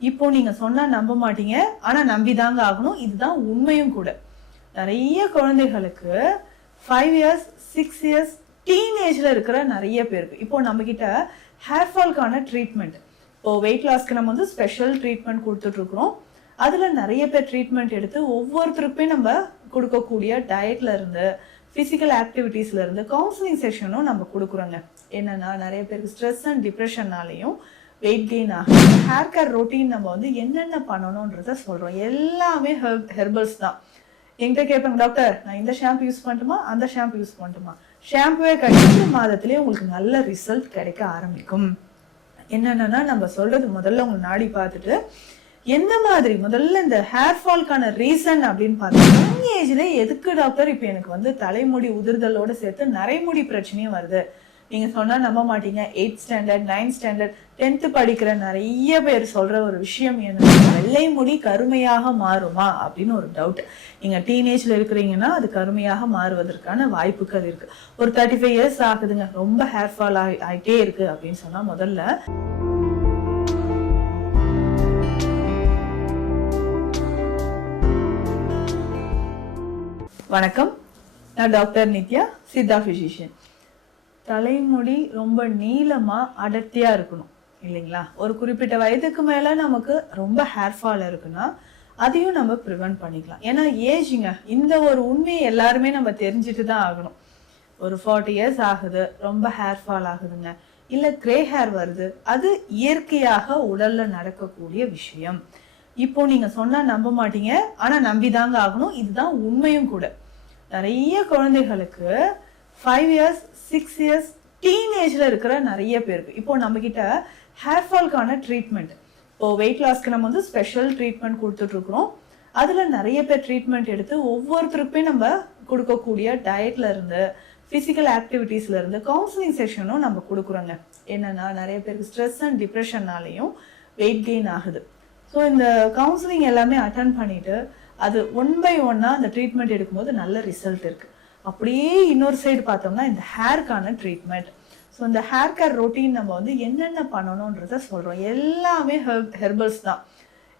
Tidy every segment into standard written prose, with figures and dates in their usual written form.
இப்போ நீங்க சொன்னா நம்ப மாட்டீங்க, ஆனா நம்பிதாங்க ஆகணும். இதுதான் உண்மையும் கூட. நிறைய குழந்தைகளுக்கு 5 இயர்ஸ் 6 இயர்ஸ் டீனேஜ்ல இருக்கிற நிறைய பேருக்கு இப்போ நம்ம கிட்ட ஹேர் ஃபால்க்கான ட்ரீட்மெண்ட், இப்போ வெயிட் லாஸ்க்கு நம்ம வந்து ஸ்பெஷல் ட்ரீட்மெண்ட் கொடுத்துட்டு இருக்கிறோம். அதுல நிறைய பேர் ட்ரீட்மெண்ட் எடுத்து ஒவ்வொருத்தருக்குமே நம்ம கொடுக்கக்கூடிய டயட்ல இருந்து பிசிக்கல் ஆக்டிவிட்டீஸ்ல இருந்து கவுன்சிலிங் செஷனும் நம்ம கொடுக்குறோங்க. என்னன்னா நிறைய பேருக்கு ஸ்ட்ரெஸ் அண்ட் டிப்ரெஷன்னாலையும் வெயிட் கெயின் ஆகும். ஹேர் கேர் ரொட்டீன் நம்ம வந்து என்னென்ன பண்ணணும்ன்றத சொல்றோம். எல்லாமே ஹெர்பல்ஸ் தான். என்கிட்ட கேட்பாங்க, டாக்டர் நான் இந்த ஷாம்பு யூஸ் பண்ணட்டுமா அந்த ஷாம்பு யூஸ் பண்ணட்டுமா? ஷாம்புவே கிடையாது, மாதத்திலேயே உங்களுக்கு நல்ல ரிசல்ட் கிடைக்க ஆரம்பிக்கும். என்னன்னா நம்ம சொல்றது முதல்ல உங்க நாடி பார்த்துட்டு எந்த மாதிரி முதல்ல இந்த ஹேர் ஃபால்க்கான ரீசன் அப்படின்னு பார்த்தீங்கன்னா, யங் ஏஜ்ல எதுக்கு டாக்டர் இப்போ எனக்கு வந்து தலைமுடி உதிர்தலோட சேர்த்து நரைமுடி பிரச்சனையும் வருது? நீங்க சொன்னா நம்ப மாட்டீங்க. 8th standard 9th standard 10th படிக்கிற நிறைய பேர் சொல்ற ஒரு விஷயம் என்னன்னா, வெள்ளை முடி கருமையாக மாறுமா அப்படின்னு ஒரு டவுட். நீங்க டீனேஜ்ல இருக்கிறீங்கன்னா அது கருமையாக மாறுவதற்கான வாய்ப்புகள் இருக்கு. ஒரு 35 இயர்ஸ் ஆகுதுங்க, ரொம்ப ஹேர் ஃபால் ஆகிட்டே இருக்கு அப்படின்னு சொன்னா முதல்ல வணக்கம், நான் டாக்டர் நித்யா, சித்தா பிசிஷியன். தலைமுடி ரொம்ப நீளமா அடர்த்தியா இருக்கணும் இல்லைங்களா? ஒரு குறிப்பிட்ட வயதுக்கு மேல நமக்கு ரொம்ப ஹேர் ஃபால் இருக்குன்னா அதையும் நம்ம ப்ரிவென்ட் பண்ணிக்கலாம். ஏன்னா ஏஜிங்க, இந்த ஒரு உண்மையை எல்லாருமே நம்ம தெரிஞ்சுட்டு தான் ஆகணும். ஒரு 40 இயர்ஸ் ஆகுது, ரொம்ப ஹேர் ஃபால் ஆகுதுங்க, இல்ல கிரே ஹேர் வருது, அது இயற்கையாக உடல்ல நடக்கக்கூடிய விஷயம். இப்போ நீங்க சொன்னா நம்ப மாட்டீங்க, ஆனா நம்பிதாங்க ஆகணும். இதுதான் உண்மையும் கூட. நிறைய குழந்தைகளுக்கு 5 இயர்ஸ் 6 இயர்ஸ் டீனேஜ்ல இருக்கிற நிறைய பேருக்கு இப்போ நம்ம கிட்ட ஹேர் ஃபால்க்கான ட்ரீட்மெண்ட், இப்போ வெயிட் லாஸ்க்கு நம்ம வந்து ஸ்பெஷல் ட்ரீட்மெண்ட் கொடுத்துட்டு இருக்கிறோம். அதுல நிறைய பேர் ட்ரீட்மெண்ட் எடுத்து ஒவ்வொருத்தருக்குமே நம்ம கொடுக்கக்கூடிய டயட்ல இருந்து பிசிக்கல் ஆக்டிவிட்டீஸ்ல இருந்து கவுன்சிலிங் செஷனும் நம்ம கொடுக்குறோங்க. என்னன்னா நிறைய பேருக்கு ஸ்ட்ரெஸ் அண்ட் டிப்ரெஷன்னாலையும் வெயிட் கெயின் ஆகுது. ஸோ இந்த கவுன்சிலிங் எல்லாமே அட்டன் பண்ணிட்டு அது 1 by 1 அந்த ட்ரீட்மெண்ட் எடுக்கும்போது நல்ல ரிசல்ட் இருக்கு. அப்படியே இன்னொரு சைடு பார்த்தோம்னா இந்த ஹேர்க்கான ட்ரீட்மெண்ட். ஸோ இந்த ஹேர் கேர் ரொட்டீன் நம்ம வந்து என்னென்ன பண்ணணும்ன்றத சொல்றோம். எல்லாமே ஹெர்பல்ஸ் தான்.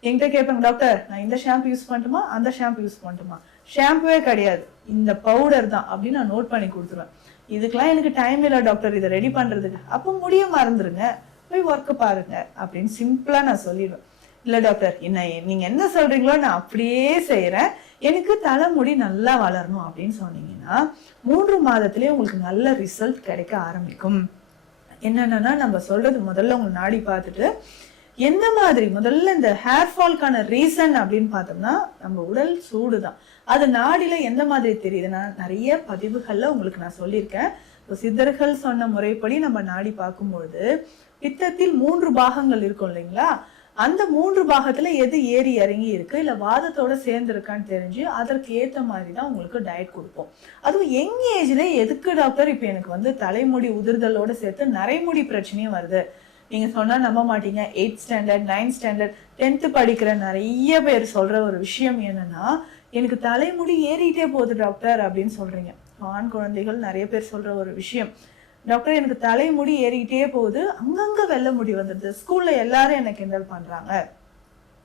என்கிட்ட கேட்பாங்க, டாக்டர் நான் இந்த ஷாம்பு யூஸ் பண்ணட்டுமா அந்த ஷாம்பு யூஸ் பண்ணட்டுமா? ஷாம்புவே கிடையாது, இந்த பவுடர் தான் அப்படின்னு நான் நோட் பண்ணி கொடுத்துருவேன். இதுக்கெல்லாம் எனக்கு டைம் இல்லை டாக்டர் இதை ரெடி பண்றதுக்கு. அப்போ முடிய மறந்துருங்க, போய் ஒர்க்கு பாருங்க அப்படின்னு சிம்பிளா நான் சொல்லிடுவேன். இல்ல டாக்டர் என்ன நீங்க என்ன சொல்றீங்களோ நான் அப்படியே செய்யறேன், எனக்கு தலைமுடி நல்லா வளரணும் அப்படின்னு சொன்னீங்கன்னா 3 மாதத்திலேயே உங்களுக்கு நல்ல ரிசல்ட் கிடைக்க ஆரம்பிக்கும். என்னன்னா நம்ம சொல்றது முதல்ல உங்க நாடி பார்த்துட்டு எந்த மாதிரி முதல்ல இந்த ஹேர் ஃபால்க்கான ரீசன் அப்படின்னு பார்த்தோம்னா நம்ம உடல் சூடு தான். அது நாடில எந்த மாதிரி தெரியுதுன்னா நிறைய பதிவுகள்ல உங்களுக்கு நான் சொல்லியிருக்கேன். சித்தர்கள் சொன்ன முறைப்படி நம்ம நாடி பார்க்கும்போது பித்தத்தில் 3 பாகங்கள் இருக்கும் இல்லைங்களா? அந்த 3 பாகத்துல எது ஏறி இறங்கி இருக்கு இல்ல வாதத்தோட சேர்ந்து இருக்கான்னு தெரிஞ்சு அதற்கு ஏற்ற மாதிரி தான் உங்களுக்கு டயட் கொடுப்போம். அதுவும் யங் ஏஜ்ல எதுக்கு டாக்டர் இப்போ எனக்கு வந்து தலைமுடி உதிர்தலோட சேர்த்து நரைமுடி பிரச்சனையும் வருது? நீங்க சொன்னா நம்ப மாட்டீங்க. 8th standard 9th standard 10th படிக்கிற நிறைய பேர் சொல்ற ஒரு விஷயம் என்னன்னா, எனக்கு தலைமுடி ஏறிட்டே போகுது டாக்டர் அப்படின்னு சொல்றீங்க. ஆண் குழந்தைகள் நிறைய பேர் சொல்ற ஒரு விஷயம், டாக்டர் எனக்கு தலைமுடி ஏறிக்கிட்டே போகுது, அங்கங்க வெள்ளை முடி வந்துடுது, ஸ்கூல்ல எல்லாரும் எனக்கு கிண்டல் பண்றாங்க.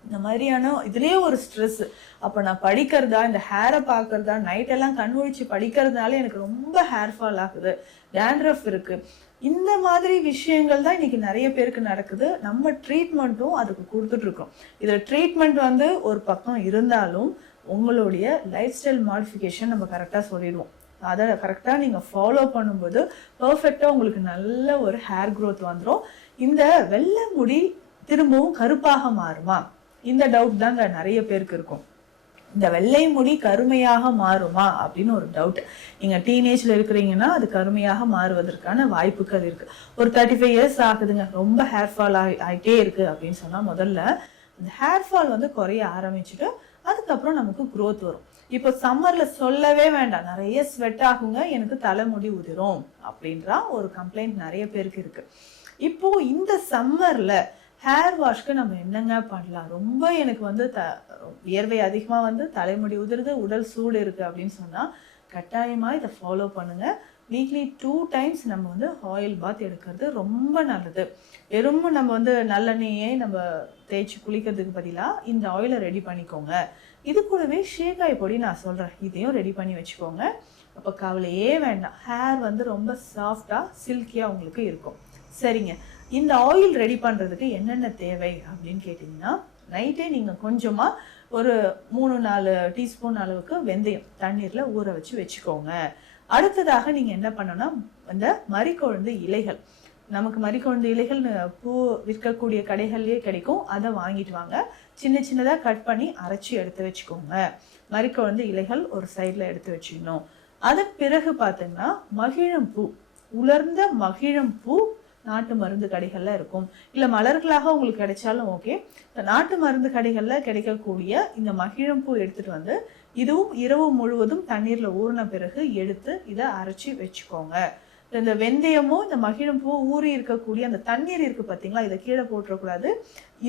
இந்த மாதிரியான இதுலயே ஒரு ஸ்ட்ரெஸ். அப்ப நான் படிக்கிறதா இந்த ஹேரை பாக்குறதா, நைட் எல்லாம் கண் முழிச்சு படிக்கிறதுனால எனக்கு ரொம்ப ஹேர் ஃபால் ஆகுது, டேண்ட்ரஃப் இருக்கு, இந்த மாதிரி விஷயங்கள் தான் இன்னைக்கு நிறைய பேருக்கு நடக்குது. நம்ம ட்ரீட்மெண்ட்டும் அதுக்கு கொடுத்துட்டு இருக்கோம். இதுல ட்ரீட்மெண்ட் வந்து ஒரு பக்கம் இருந்தாலும் உங்களுடைய லைஃப் ஸ்டைல் மாடிஃபிகேஷன் நம்ம கரெக்டா சொல்லிடுவோம். அதை கரெக்டா நீங்க ஃபாலோ பண்ணும்போது பெர்ஃபெக்டா உங்களுக்கு நல்ல ஒரு ஹேர் க்ரோத் வந்துடும். இந்த வெள்ளை முடி திரும்பவும் கருப்பாக மாறுமா? இந்த டவுட் தாங்க நிறைய பேருக்கு இருக்கும். இந்த வெள்ளை முடி கருமையாக மாறுமா அப்படின்னு ஒரு டவுட். நீங்க டீனேஜ்ல இருக்கிறீங்கன்னா அது கருமையாக மாறுவதற்கான வாய்ப்புகள் இருக்கு. ஒரு 35 இயர்ஸ் ஆகுதுங்க, ரொம்ப ஹேர் ஃபால் ஆகிட்டே இருக்கு அப்படின்னு சொன்னா முதல்ல அந்த ஹேர் ஃபால் வந்து குறைய ஆரம்பிச்சுட்டு அதுக்கப்புறம் நமக்கு க்ரோத் வரும். இப்போ சம்மர்ல சொல்லவே வேண்டாம், நிறைய ஸ்வெட் ஆகுங்க, எனக்கு தலைமுடி உதிரும் அப்படின்ற ஒரு கம்ப்ளைண்ட் நிறைய பேருக்கு இருக்கு. இப்போ இந்த சம்மர்ல ஹேர் வாஷ்க்கு நம்ம என்னங்க பண்ணலாம்? ரொம்ப எனக்கு வந்து வியர்வை அதிகமா வந்து தலைமுடி உதிருது, உடல் சூடு இருக்கு அப்படின்னு சொன்னா கட்டாயமா இதை ஃபாலோ பண்ணுங்க. வீக்லி 2 டைம்ஸ் நம்ம வந்து ஆயில் பாத் எடுக்கிறது ரொம்ப நல்லது. வெறும் நம்ம வந்து நல்லெண்ணெயே நம்ம தேய்ச்சி குளிக்கிறதுக்கு பதிலாக இந்த ஆயிலை ரெடி பண்ணிக்கோங்க. இது கூடவே ஷேக்காய் பொடி நான் சொல்கிறேன், இதையும் ரெடி பண்ணி வச்சுக்கோங்க. அப்போ கவலையே வேண்டாம், ஹேர் வந்து ரொம்ப சாஃப்டாக சில்கியாக உங்களுக்கு இருக்கும். சரிங்க, இந்த ஆயில் ரெடி பண்ணுறதுக்கு என்னென்ன தேவை அப்படின்னு கேட்டிங்கன்னா, நைட்டே நீங்கள் கொஞ்சமாக ஒரு 3-4 டீஸ்பூன் அளவுக்கு வெந்தயம் தண்ணீரில் ஊற வச்சுக்கோங்க. அடுத்ததாக நீங்கள் என்ன பண்ணணும்னா, இந்த மரிக்கொழுந்து இலைகள், நமக்கு மரிக்கொழுந்து இலைகள் பூ விற்கக்கூடிய கடைகள்லேயே கிடைக்கும், அதை வாங்கிட்டு வாங்க. சின்ன சின்னதாக கட் பண்ணி அரைச்சி எடுத்து வச்சுக்கோங்க. மரிக்கொழுந்து இலைகள் ஒரு சைடில் எடுத்து வச்சுக்கணும். அதன் பிறகு பார்த்தீங்கன்னா மகிழம்பூ, உலர்ந்த மகிழம்பூ நாட்டு மருந்து கடைகளில் இருக்கும், இல்லை மலர்களாக உங்களுக்கு கிடைச்சாலும் ஓகே. நாட்டு மருந்து கடைகளில் கிடைக்கக்கூடிய இந்த மகிழம்பூ எடுத்துகிட்டு வந்து இதுவும் இரவு முழுவதும் தண்ணீரில் ஊறின பிறகு எடுத்து இதை அரைச்சி வச்சுக்கோங்க. இந்த வெந்தயமும் இந்த மகிழம்பூ ஊறி இருக்கக்கூடிய அந்த தண்ணீர் இருக்குது பார்த்தீங்களா, இதை கீழே போட்டுறக்கூடாது.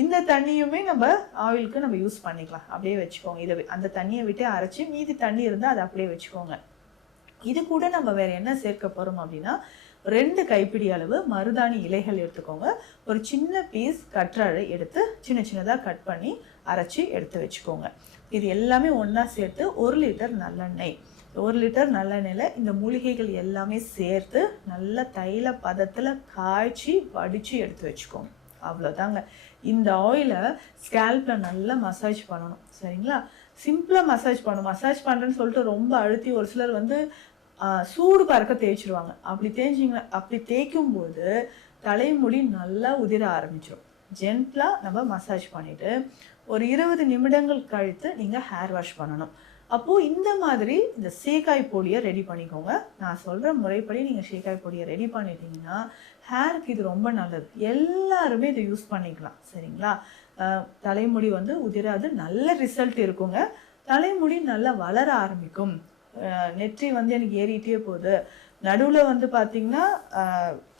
இந்த தண்ணியுமே நம்ம ஆயிலுக்கு நம்ம யூஸ் பண்ணிக்கலாம், அப்படியே வச்சுக்கோங்க. இதை அந்த தண்ணியை விட்டு அரைச்சி மீதி தண்ணி இருந்தால் அதை அப்படியே வச்சுக்கோங்க. இது கூட நம்ம வேற என்ன சேர்க்க போகிறோம் அப்படின்னா, 2 கைப்பிடி அளவு மருதாணி இலைகள் எடுத்துக்கோங்க. ஒரு சின்ன பீஸ் கற்றாழை எடுத்து சின்ன சின்னதாக கட் பண்ணி அரைச்சி எடுத்து வச்சுக்கோங்க. இது எல்லாமே ஒன்றா சேர்த்து 1 லிட்டர் நல்லெண்ணெய், 1 லிட்டர் நல்லெண்ணெயில் இந்த மூலிகைகள் எல்லாமே சேர்த்து நல்ல தைல பதத்தில் காய்ச்சி வடித்து எடுத்து வச்சுக்கோங்க. அவ்வளோதாங்க. இந்த ஆயிலை ஸ்கேல்பில் நல்லா மசாஜ் பண்ணணும். சரிங்களா, சிம்பிளாக மசாஜ் பண்ணணும். மசாஜ் பண்ணுறேன்னு சொல்லிட்டு ரொம்ப அழுத்தி ஒரு சிலர் வந்து சூடு பறக்க தேய்ச்சிருவாங்க. அப்படி தேய்க்கும் போது தலைமுடி நல்லா உதிர ஆரம்பிச்சிடும். ஜென்ட்லாக நம்ம மசாஜ் பண்ணிவிட்டு ஒரு 20 நிமிடங்கள் கழித்து நீங்கள் ஹேர் வாஷ் பண்ணணும். அப்போது இந்த மாதிரி இந்த ஷேக்காய் பொடியை ரெடி பண்ணிக்கோங்க. நான் சொல்கிற முறைப்படி நீங்கள் ஷேக்காய் பொடியை ரெடி பண்ணிட்டீங்கன்னா ஹேருக்கு இது ரொம்ப நல்லது. எல்லாருமே இதை யூஸ் பண்ணிக்கலாம். சரிங்களா, தலைமுடி வந்து உதிராது, நல்ல ரிசல்ட் இருக்குங்க. தலைமுடி நல்லா வளர ஆரம்பிக்கும். நெற்றி வந்து எனக்கு ஏறிட்டே போகுது, நடுவில் வந்து பார்த்தீங்கன்னா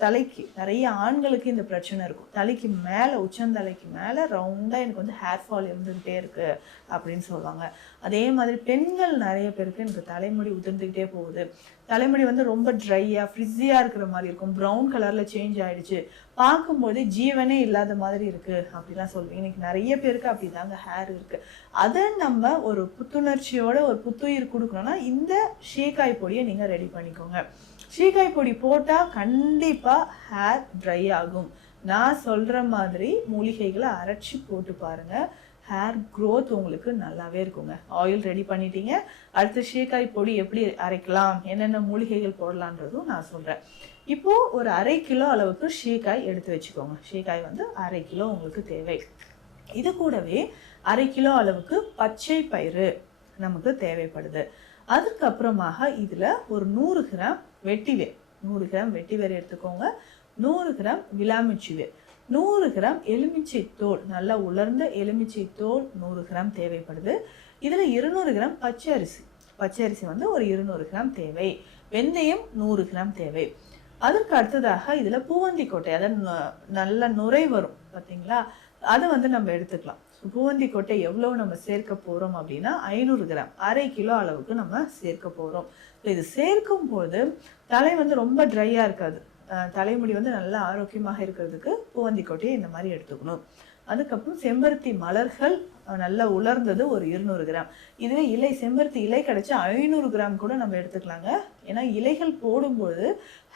தலைக்கு நிறைய ஆண்களுக்கு இந்த பிரச்சனை இருக்கும். தலைக்கு மேலே, உச்சந்தலைக்கு மேலே ரவுண்டாக எனக்கு வந்து ஹேர் ஃபால் இருந்துக்கிட்டே இருக்குது அப்படின்னு சொல்லுவாங்க. அதே மாதிரி பெண்கள் நிறைய பேருக்கு எனக்கு தலைமுடி உதிர்ந்துக்கிட்டே போகுது, தலைமுடி வந்து ரொம்ப ட்ரையாக ஃப்ரிஸியாக இருக்கிற மாதிரி இருக்கும், ப்ரௌன் கலரில் சேஞ்ச் ஆகிடுச்சு, பார்க்கும்போதே ஜீவனே இல்லாத மாதிரி இருக்குது அப்படிலாம் சொல்லுவேன். இன்னைக்கு நிறைய பேருக்கு அப்படி தாங்க ஹேர் இருக்குது. அதை நம்ம ஒரு புத்துணர்ச்சியோட ஒரு புத்துயிர் கொடுக்கணும்னா இந்த ஷேக்காய் பொடியை நீங்கள் ரெடி பண்ணிக்கோங்க. ஷேக்காய் பொடி போட்டால் கண்டிப்பாக ஹேர் ட்ரை ஆகும். நான் சொல்கிற மாதிரி மூலிகைகளை அரைச்சி போட்டு பாருங்கள், ஹேர் க்ரோத் உங்களுக்கு நல்லாவே இருக்குங்க. ஆயில் ரெடி பண்ணிட்டீங்க, அடுத்து ஷேக்காய் பொடி எப்படி அரைக்கலாம், என்னென்ன மூலிகைகள் போடலான்றதும் நான் சொல்கிறேன். இப்போது ஒரு 1/2 கிலோ அளவுக்கு ஷேக்காய் எடுத்து வச்சுக்கோங்க. ஷேக்காய் வந்து 1/2 கிலோ உங்களுக்கு தேவை. இது கூடவே 1/2 கிலோ அளவுக்கு பச்சை பயிறு நமக்கு தேவைப்படுது. அதுக்கப்புறமாக இதில் ஒரு 100 கிராம் வெட்டிவேர், 100 கிராம் வெட்டிவேர் எடுத்துக்கோங்க. 100 கிராம் விளாமிச்சி வேர், 100 கிராம் எலுமிச்சை தோல், நல்லா உலர்ந்த எலுமிச்சை தோல் 100 கிராம் தேவைப்படுது. இதில் 200 கிராம் பச்சை அரிசி வந்து ஒரு 200 கிராம் தேவை. வெந்தயம் 100 கிராம் தேவை. அதற்கு அடுத்ததாக இதில் பூவந்தி கொட்டை, அதாவது நல்ல நுரை வரும் பார்த்தீங்களா, அதை வந்து நம்ம எடுத்துக்கலாம். பூவந்தி கொட்டை எவ்வளோ நம்ம சேர்க்க போகிறோம் அப்படின்னா 500 கிராம், 1/2 கிலோ அளவுக்கு நம்ம சேர்க்க போகிறோம். இது சேர்க்கும் போது தலை வந்து ரொம்ப ட்ரையாக இருக்காது, தலைமுடி வந்து நல்லா ஆரோக்கியமாக இருக்கிறதுக்கு பூவந்தி கொட்டையை இந்த மாதிரி எடுத்துக்கணும். அதுக்கப்புறம் செம்பருத்தி மலர்கள் நல்லா உலர்ந்தது ஒரு 200 கிராம். இதுவே இலை, செம்பருத்தி இலை கிடைச்சா 500 கிராம் கூட நம்ம எடுத்துக்கலாங்க. ஏன்னா இலைகள் போடும்போது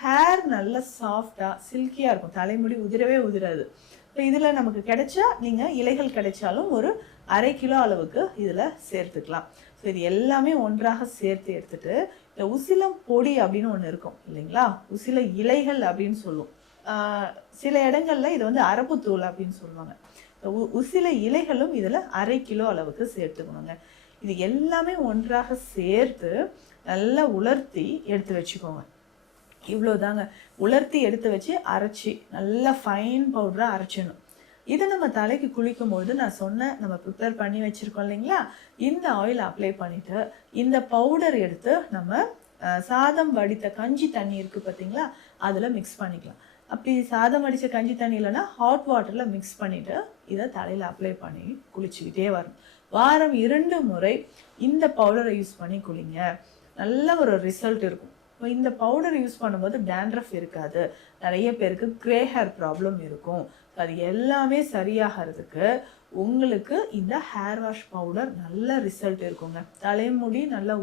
ஹேர் நல்லா சாஃப்டாக சில்கியாக இருக்கும், தலைமுடி உதிரவே உதிராது. இப்போ இதில் நமக்கு கிடைச்சா நீங்கள் இலைகள் கிடைச்சாலும் ஒரு 1/2 கிலோ அளவுக்கு இதில் சேர்த்துக்கலாம். ஸோ இது எல்லாமே ஒன்றாக சேர்த்து எடுத்துட்டு இந்த உசிலம் பொடி அப்படின்னு ஒன்று இருக்கும் இல்லைங்களா, உசில இலைகள் அப்படின்னு சொல்லுவோம். சில இடங்கள்ல இதை வந்து அரப்புத்தூள் அப்படின்னு சொல்லுவாங்க. உசில இலைகளும் இதில் 1/2 கிலோ அளவுக்கு சேர்த்துக்கணுங்க. இது எல்லாமே ஒன்றாக சேர்த்து நல்லா உலர்த்தி எடுத்து வச்சுக்கோங்க. இவ்வளோதாங்க. உலர்த்தி எடுத்து வச்சு அரைச்சி நல்லா ஃபைன் பவுடராக அரைச்சிடணும். இதை நம்ம தலைக்கு குளிக்கும் போது நான் சொன்ன நம்ம ப்ரிப்பேர் பண்ணி வச்சுருக்கோம் இல்லைங்களா, இந்த ஆயில் அப்ளை பண்ணிவிட்டு இந்த பவுடர் எடுத்து நம்ம சாதம் வடித்த கஞ்சி தண்ணி இருக்குது பார்த்தீங்களா, அதில் மிக்ஸ் பண்ணிக்கலாம். அப்படி சாதம் வடித்த கஞ்சி தண்ணி இல்லைன்னா ஹாட் வாட்டரில் மிக்ஸ் பண்ணிவிட்டு இதை தலையில் அப்ளை பண்ணி குளிச்சுக்கிட்டே வரணும். வாரம் 2 முறை இந்த பவுடரை யூஸ் பண்ணி குளிங்க, நல்ல ஒரு ரிசல்ட் இருக்கும். இப்போ இந்த பவுடர் யூஸ் பண்ணும்போது டேண்ட்ரஃப் இருக்காது, நிறைய பேருக்கு கிரே ஹேர் ப்ராப்ளம் இருக்கும். அது எல்லாமே சரியாகிறதுக்கு உங்களுக்கு இந்த ஹேர் வாஷ் பவுடர் நல்ல ரிசல்ட் இருக்குங்க. தலைமுடி நல்லா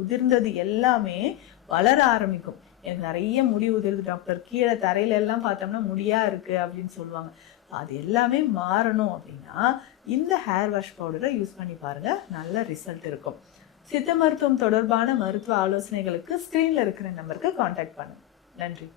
உதிர்ந்தது எல்லாமே வளர ஆரம்பிக்கும். எனக்கு நிறைய முடி உதிர்து டாக்டர், கீழே தரையில எல்லாம் பார்த்தோம்னா முடியா இருக்கு அப்படின்னு சொல்லுவாங்க. அது எல்லாமே மாறணும் அப்படின்னா இந்த ஹேர் வாஷ் பவுடரை யூஸ் பண்ணி பாருங்க, நல்ல ரிசல்ட் இருக்கும். சித்த மருத்துவம் தொடர்பான மருத்துவ ஆலோசனைகளுக்கு ஸ்கிரீன்ல இருக்கிற நம்பருக்கு கான்டாக்ட் பண்ணுங்க. நன்றி.